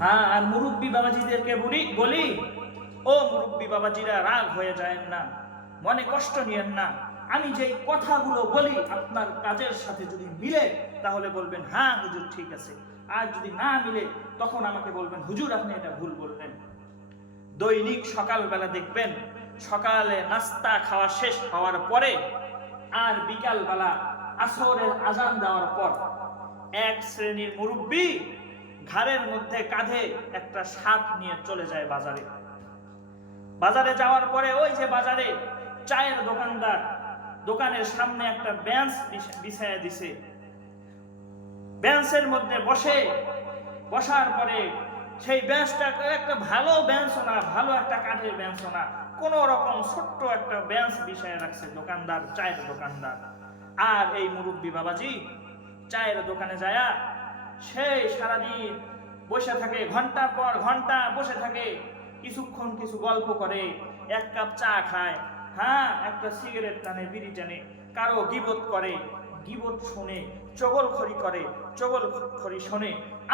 হ্যাঁ আর মুরব্বী বাবাজিদেরকে বলি বলি, ও মুরব্বী বাবাজিরা, রাগ হয়ে না, মনে কষ্ট নিয়েন না। আমি কথাগুলো বলি আপনার কাজের সাথে যদি মিলে, তাহলে বলবেন হ্যাঁ হুজুর, ঠিক আছে। আর যদি না মিলে, তখন আমাকে বলবেন, হুজুর, আপনি এটা ভুল বললেন। দৈনিক সকালবেলা দেখবেন, সকালে নাস্তা খাওয়া শেষ হওয়ার পরে আর বিকালবেলা আসরের আজান দেওয়ার পর এক শ্রেণির মুরব্বী ঘাড়ের মধ্যে কাঁধে একটা সাপ নিয়ে চলে যায় বাজারে। বাজারে যাওয়ার পরে ওই যে বাজারে চায়ের দোকানদার দোকানের সামনে একটা বেঞ্চ বিছায়া দিছে। বেঞ্চের মধ্যে বসে, বসার পরে সেই বেঞ্চটা একটা ভালো বেঞ্চ না, ভালো একটা কাঠের বেঞ্চ না, কোন রকম ছোট্ট একটা বেঞ্চ বিষয়ে রাখছে দোকানদার, চায়ের দোকানদার। আর এই মুরব্বী বাবাজি চায়ের দোকানে যায়া সেই সারাদিন বসে থাকে, ঘণ্টার পর ঘণ্টা বসে থাকে, কিছুক্ষণ কিছু গল্প করে, এক কাপ চা খায় হ্যাঁ একটা সিগারেট টানে, বিড়ি টানে, কারও গিবত করে, গিবত শুনে চগল খড়ি করে চগল খড়ি শোনে।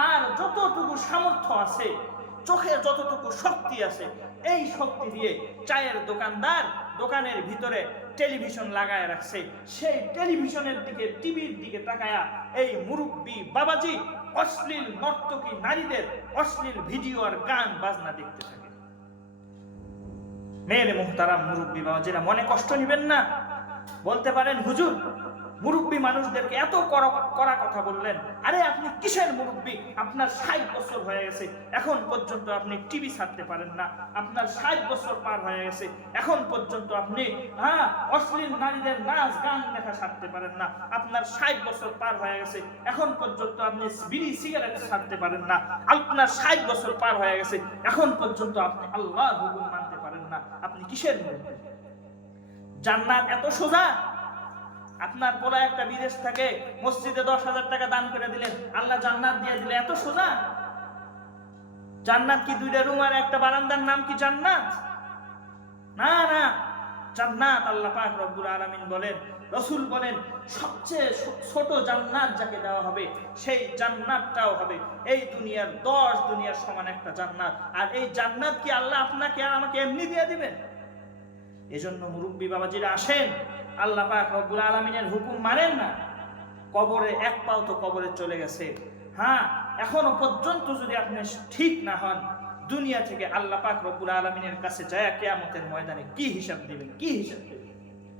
আর যতটুকু সামর্থ্য আছে, চোখে যতটুকু শক্তি আছে, এই শক্তি দিয়ে চায়ের দোকানদার দোকানের ভিতরে টেলিভিশন লাগায় রাখছে। সেই টেলিভিশনের দিকে, টিভির দিকে তাকায়া এই মুরব্বী বাবাজি অশ্লীল নর্তকী নারীদের অশ্লীল ভিডিও আর গান বাজনা দেখতে থাকে। মেয়ের মুহতারাম মুরব্বী বাবাজিরা, মনে কষ্ট নিবেন না? বলতে পারেন, হুজুর মুরব্বী মানুষদেরকে এত কড়া কথা বললেন, আরে আপনি কিসের মুরব্বী? আপনার ষাট বছর হয়ে গেছে, এখন পর্যন্ত আপনি টিভি ছাড়তে পারেন না, আপনার ষাট বছর পার হয়ে গেছে, এখন পর্যন্ত আপনি হ্যাঁ অশ্লীল নারীদের নাচ গান দেখা ছাড়তে পারেন না, আপনার ষাট বছর পার হয়ে গেছে, এখন পর্যন্ত আপনি বিড়ি, সিগারেট ছাড়তে পারেন না, আপনার ষাট বছর পার হয়ে গেছে, এখন পর্যন্ত আপনি আল্লাহর হুকুম মানতে পারেন না, আপনি কিসের মুরব্বী? জান্নাত এত সোজা আপনার পোলা একটা বিদেশ থাকে মসজিদে দশ হাজার টাকা দান করে দিলেন। আল্লাহ জান্নাত দিয়ে দিলে এত সোজা? জান্নাত কি দুইটা রুম আর একটা বারান্দার নাম কি জান্নাত? না না। জান্নাত আল্লাহ পাক রব্বুল আলামিন বলেন, রসুল বলেন, সবচেয়ে ছোট জান্নাত যাকে দেওয়া হবে, সেই জান্নাতটাও হবে। এই দুনিয়ার দশ দুনিয়ার সমান একটা জান্নাত। আর এই জান্নাত কি আল্লাহ আপনাকে আর আমাকে এমনি দিয়ে দিবেন? এজন্য মুরব্বী বাবাজিরা আসেন। আল্লাহ পাক আলমিনের হুকুম মানেন না। কবরে এক পাও তো কবরে চলে গেছে। হ্যাঁ এখনও পর্যন্ত যদি আপনি ঠিক না হন, দুনিয়া থেকে আল্লাহ পাক রব্বুল আলমিনের কাছে যায় কেয়ামতের ময়দানে কি হিসাব দিবেন? কি হিসাব দিবেন?